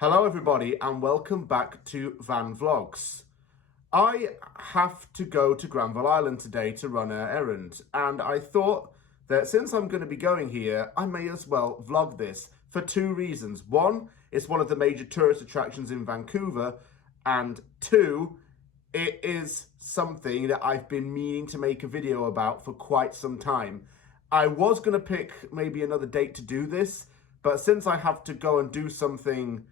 Hello everybody and welcome back to Van Vlogs. I have to go to Granville Island today to run an errand, and I thought that since I'm going to be going here, I may as well vlog this for two reasons. One, it's one of the major tourist attractions in Vancouver, and two, it is something that I've been meaning to make a video about for quite some time. I was going to pick maybe another date to do this, but since I have to go and do something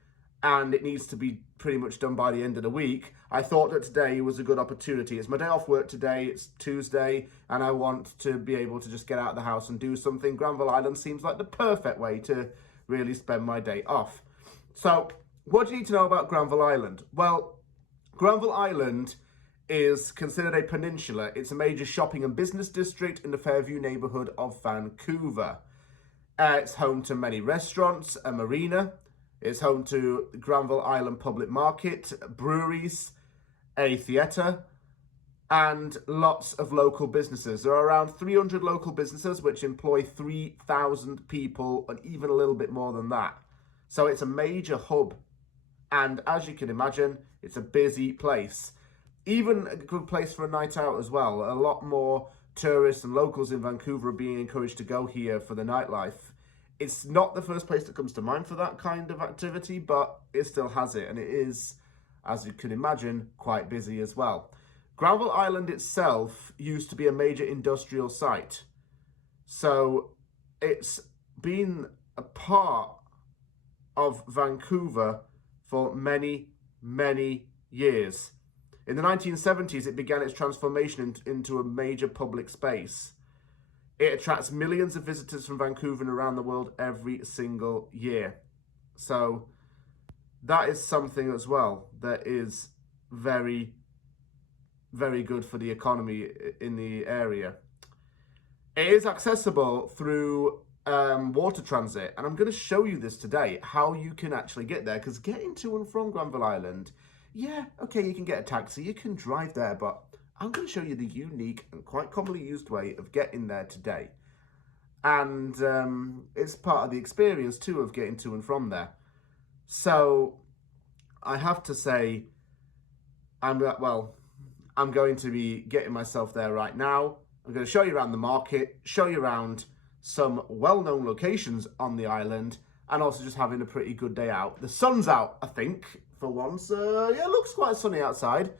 and it needs to be pretty much done by the end of the week, I thought that today was a good opportunity. It's my day off work today, it's Tuesday, and I want to be able to just get out of the house and do something. Granville Island seems like the perfect way to really spend my day off. So, what do you need to know about Granville Island? Well, Granville Island is considered a peninsula. It's a major shopping and business district in the Fairview neighbourhood of Vancouver. It's home to many restaurants, a marina. It's home to the Granville Island Public Market, breweries, a theatre, and lots of local businesses. There are around 300 local businesses which employ 3,000 people and even a little bit more than that. So it's a major hub. And as you can imagine, it's a busy place. Even a good place for a night out as well. A lot more tourists and locals in Vancouver are being encouraged to go here for the nightlife. It's not the first place that comes to mind for that kind of activity, but it still has it. And it is, as you can imagine, quite busy as well. Granville Island itself used to be a major industrial site. So it's been a part of Vancouver for many, many years. In the 1970s, it began its transformation into a major public space. It attracts millions of visitors from Vancouver and around the world every single year. So that is something as well that is very, very good for the economy in the area. It is accessible through water transit, and I'm going to show you this today, how you can actually get there, because getting to and from Granville Island, yeah, okay, you can get a taxi, you can drive there, but I'm going to show you the unique and quite commonly used way of getting there today. And it's part of the experience too of getting to and from there. So I have to say, I'm going to be getting myself there right now. I'm going to show you around the market, show you around some well-known locations on the island, and also just having a pretty good day out. The sun's out, I think, for once. Yeah, it looks quite sunny outside.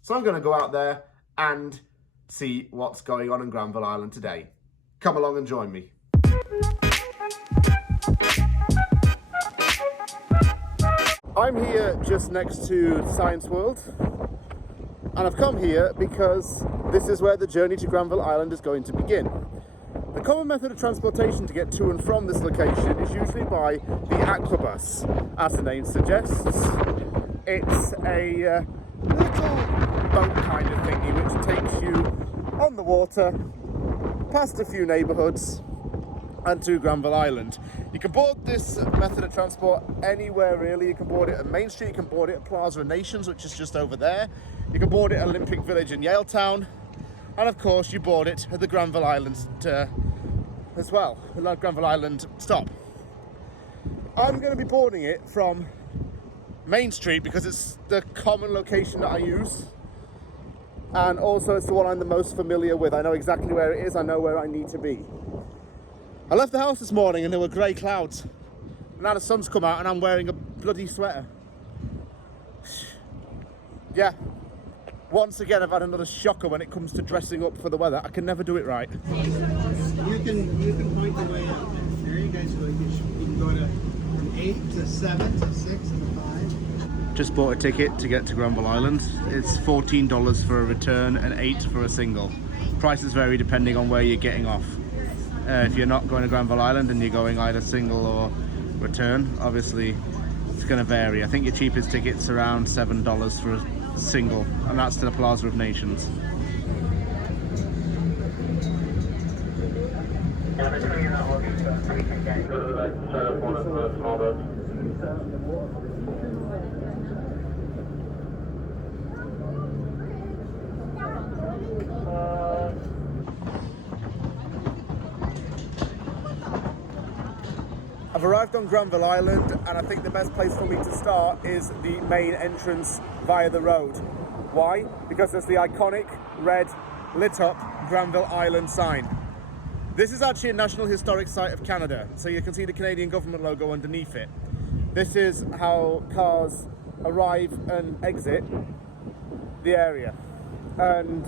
So I'm going to go out there and see what's going on in Granville Island today. Come along and join me. I'm here just next to Science World, and I've come here because this is where the journey to Granville Island is going to begin. The common method of transportation to get to and from this location is usually by the aquabus, as the name suggests. It's a little boat kind of thingy which takes you on the water, past a few neighbourhoods, and to Granville Island. You can board this method of transport anywhere really. You can board it at Main Street, you can board it at Plaza of Nations, which is just over there. You can board it at Olympic Village in Yaletown, and of course you board it at the Granville Island as well, the Granville Island stop. I'm going to be boarding it from Main Street because it's the common location that I use, and also it's the one I'm the most familiar with. I know exactly where it is, I know where I need to be. I left the house this morning and there were grey clouds. Now the sun's come out and I'm wearing a bloody sweater. Yeah, once again I've had another shocker when it comes to dressing up for the weather. I can never do it right. You can point the way out there. You guys you can go to from 8 to 7 to 6 and 5. Just bought a ticket to get to Granville Island. It's $14 for a return and $8 for a single. Prices vary depending on where you're getting off. If you're not going to Granville Island and you're going either single or return, obviously it's going to vary. I think your cheapest ticket's around $7 for a single, and that's to the Plaza of Nations. Yeah, make sure you're not looking so we can get go to that set up one of the small boats. I've arrived on Granville Island, and I think the best place for me to start is the main entrance via the road. Why? Because there's the iconic red lit up Granville Island sign. This is actually a National Historic Site of Canada, so you can see the Canadian government logo underneath it. This is how cars arrive and exit the area. And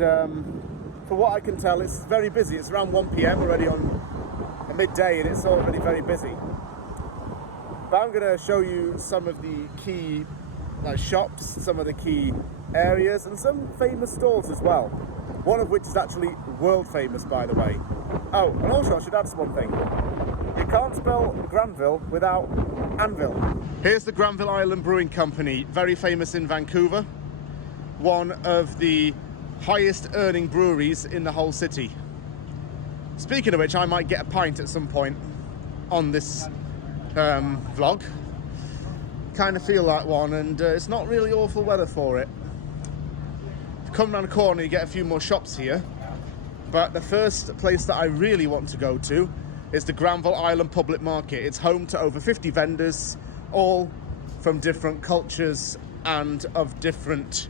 for what I can tell, it's very busy. It's around 1 PM, already on a midday, and it's already very busy. But I'm going to show you some of the key shops, some of the key areas, and some famous stalls as well. One of which is actually world famous, by the way. Oh, and also I should add one thing. You can't spell Granville without anvil. Here's the Granville Island Brewing Company, very famous in Vancouver. One of the highest earning breweries in the whole city. Speaking of which, I might get a pint at some point on this vlog. Kind of feel like one, and it's not really awful weather for it. Come around the corner, you get a few more shops here, but the first place that I really want to go to is the Granville Island Public Market. It's home to over 50 vendors, all from different cultures and of different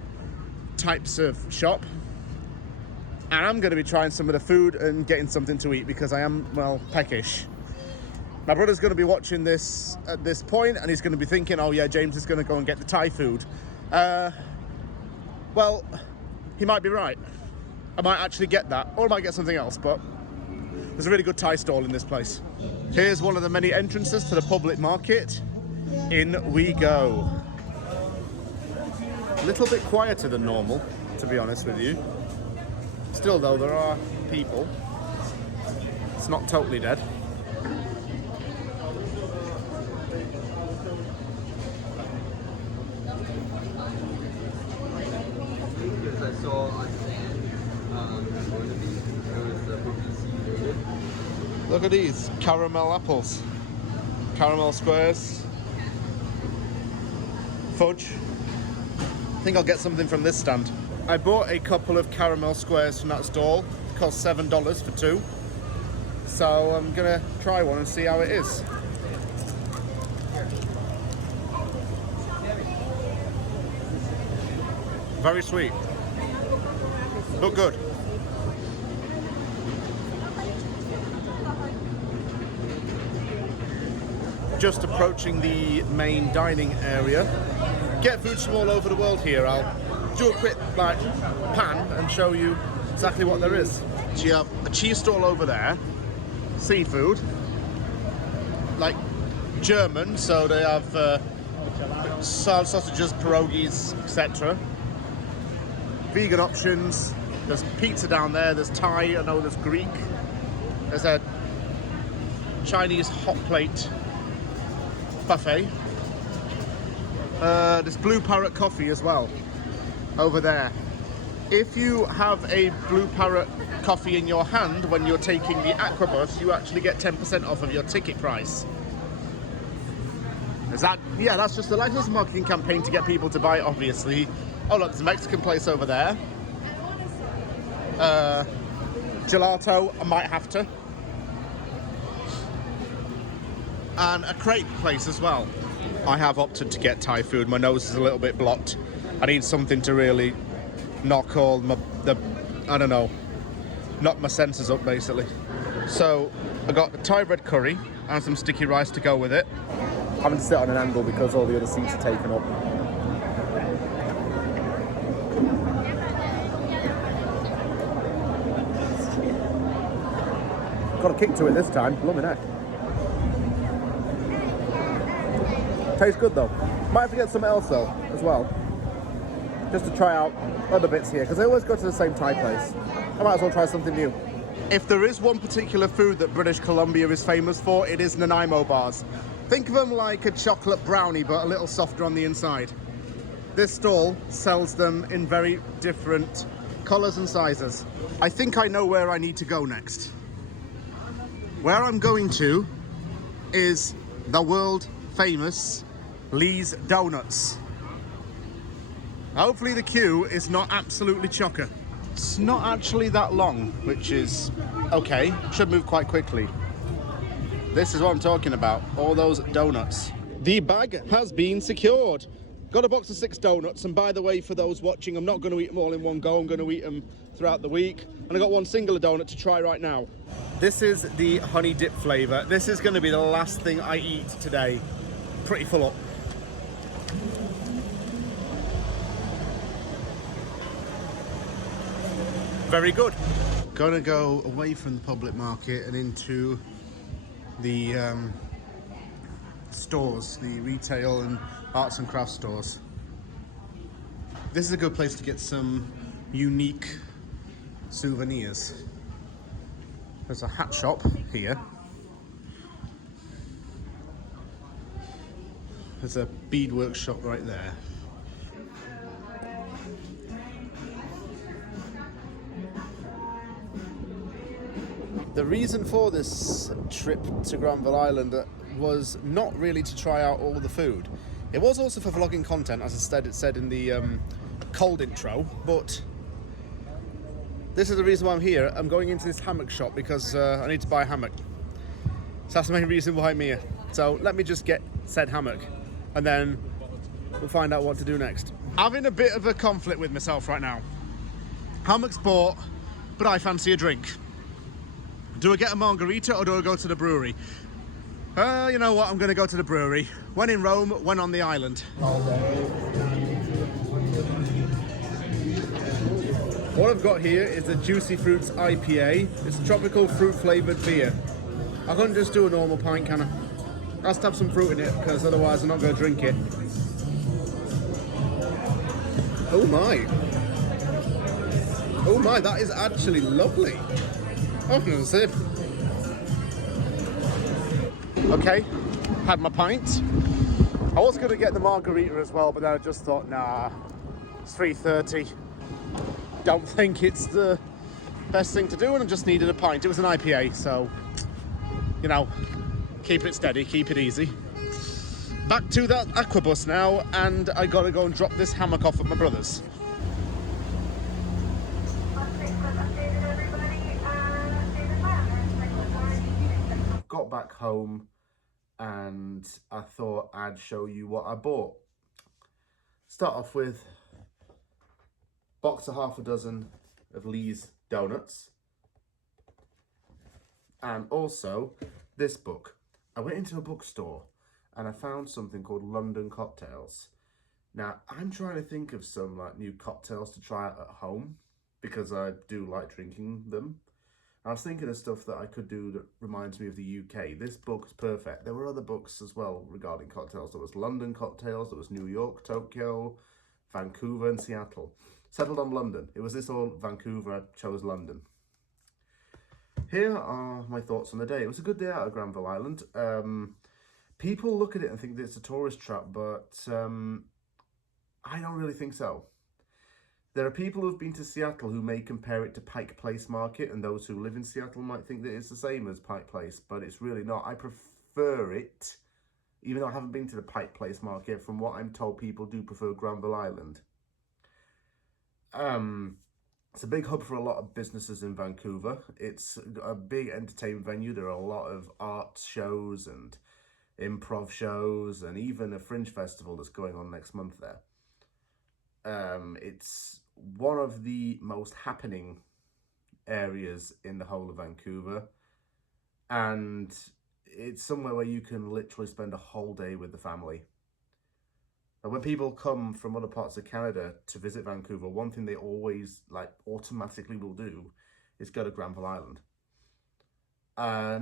types of shop. And I'm going to be trying some of the food and getting something to eat because I am, well, peckish. My brother's going to be watching this at this point, and he's going to be thinking, oh yeah, James is going to go and get the Thai food. Well, he might be right. I might actually get that, or I might get something else, but there's a really good Thai stall in this place. Here's one of the many entrances to the public market. In we go. A little bit quieter than normal, to be honest with you. Still though, there are people. It's not totally dead. I saw on sand, going to be, it was BBC rated. Look at these caramel apples, caramel squares, fudge. I think I'll get something from this stand. I bought a couple of caramel squares from that stall. It cost $7 for two. So I'm gonna try one and see how it is. Very sweet. Look good. Just approaching the main dining area. Get food from all over the world here. I'll do a quick pan and show you exactly what there is. So you have a cheese stall over there, seafood, like German, so they have sausages, pierogies, etc. Vegan options. There's pizza down there, there's Thai, I know there's Greek. There's a Chinese hot plate buffet. There's Blue Parrot coffee as well, over there. If you have a Blue Parrot coffee in your hand when you're taking the Aquabus, you actually get 10% off of your ticket price. Is that, yeah, that's just the latest marketing campaign to get people to buy it, obviously. Oh look, there's a Mexican place over there. Gelato, I might have to. And a crepe place as well. I have opted to get Thai food. My nose is a little bit blocked. I need something to really knock all I don't know, knock my senses up basically. So I got the Thai red curry and some sticky rice to go with it. I'm having to sit on an angle because all the other seats are taken up. Got a kick to it this time, blooming heck. Tastes good though. Might have to get something else though, as well. Just to try out other bits here, because I always go to the same Thai place. I might as well try something new. If there is one particular food that British Columbia is famous for, it is Nanaimo bars. Think of them like a chocolate brownie, but a little softer on the inside. This stall sells them in very different colours and sizes. I think I know where I need to go next. Where I'm going to is the world famous Lee's Donuts. Hopefully the queue is not absolutely chocker. It's not actually that long, which is okay. Should move quite quickly. This is what I'm talking about, all those donuts. The bag has been secured. Got a box of 6 donuts, and by the way, for those watching, I'm not going to eat them all in one go. I'm going to eat them throughout the week. And I got one singular donut to try right now. This is the honey dip flavour. This is going to be the last thing I eat today. Pretty full up. Very good. Gonna go away from the public market and into the stores, the retail and arts and crafts stores. This is a good place to get some unique souvenirs. There's a hat shop here. There's a beadwork shop right there. The reason for this trip to Granville Island was not really to try out all the food. It was also for vlogging content, as it said in the cold intro, but this is the reason why I'm here. I'm going into this hammock shop because I need to buy a hammock. So that's the main reason why I'm here. So let me just get said hammock and then we'll find out what to do next. Having a bit of a conflict with myself right now. Hammock's bought, but I fancy a drink. Do I get a margarita or do I go to the brewery? You know what, I'm going to go to the brewery. When in Rome, when on the island. What I've got here is the Juicy Fruits IPA. It's a tropical fruit flavoured beer. I couldn't just do a normal pint, can I? I has to have some fruit in it, because otherwise I'm not going to drink it. Oh my. Oh my, that is actually lovely. I'm gonna sip. Okay, had my pint. I was gonna get the margarita as well, but then I just thought, nah, it's 3:30. Don't think it's the best thing to do, and I just needed a pint. It was an IPA, so, you know, keep it steady, keep it easy. Back to that aquabus now, and I gotta go and drop this hammock off at my brother's. Got back home and I thought I'd show you what I bought. Start off with box of half a dozen of Lee's donuts, and also this book. I went into a bookstore and I found something called London Cocktails. Now I'm trying to think of some like new cocktails to try out at home because I do like drinking them. I was thinking of stuff that I could do that reminds me of the UK. This book's perfect. There were other books as well regarding cocktails. There was London Cocktails, there was New York, Tokyo, Vancouver and Seattle. Settled on London. It was this or Vancouver, I chose London. Here are my thoughts on the day. It was a good day out at Granville Island. People look at it and think that it's a tourist trap, but I don't really think so. There are people who've been to Seattle who may compare it to Pike Place Market, and those who live in Seattle might think that it's the same as Pike Place, but it's really not. I prefer it, even though I haven't been to the Pike Place Market. From what I'm told, people do prefer Granville Island. It's a big hub for a lot of businesses in Vancouver. It's a big entertainment venue. There are a lot of art shows and improv shows, and even a fringe festival that's going on next month there. It's one of the most happening areas in the whole of Vancouver, and it's somewhere where you can literally spend a whole day with the family. And when people come from other parts of Canada to visit Vancouver, one thing they always automatically will do is go to Granville Island.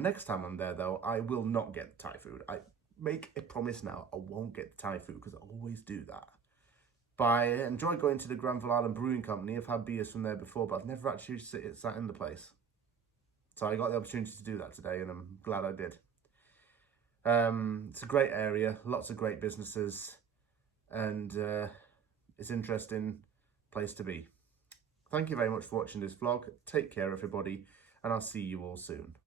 Next time I'm there though, I will not get Thai food. I make a promise now, I won't get Thai food because I always do that. But I enjoy going to the Granville Island Brewing Company. I've had beers from there before, but I've never actually sat in the place. So I got the opportunity to do that today, and I'm glad I did. It's a great area, lots of great businesses, and it's an interesting place to be. Thank you very much for watching this vlog. Take care, everybody, and I'll see you all soon.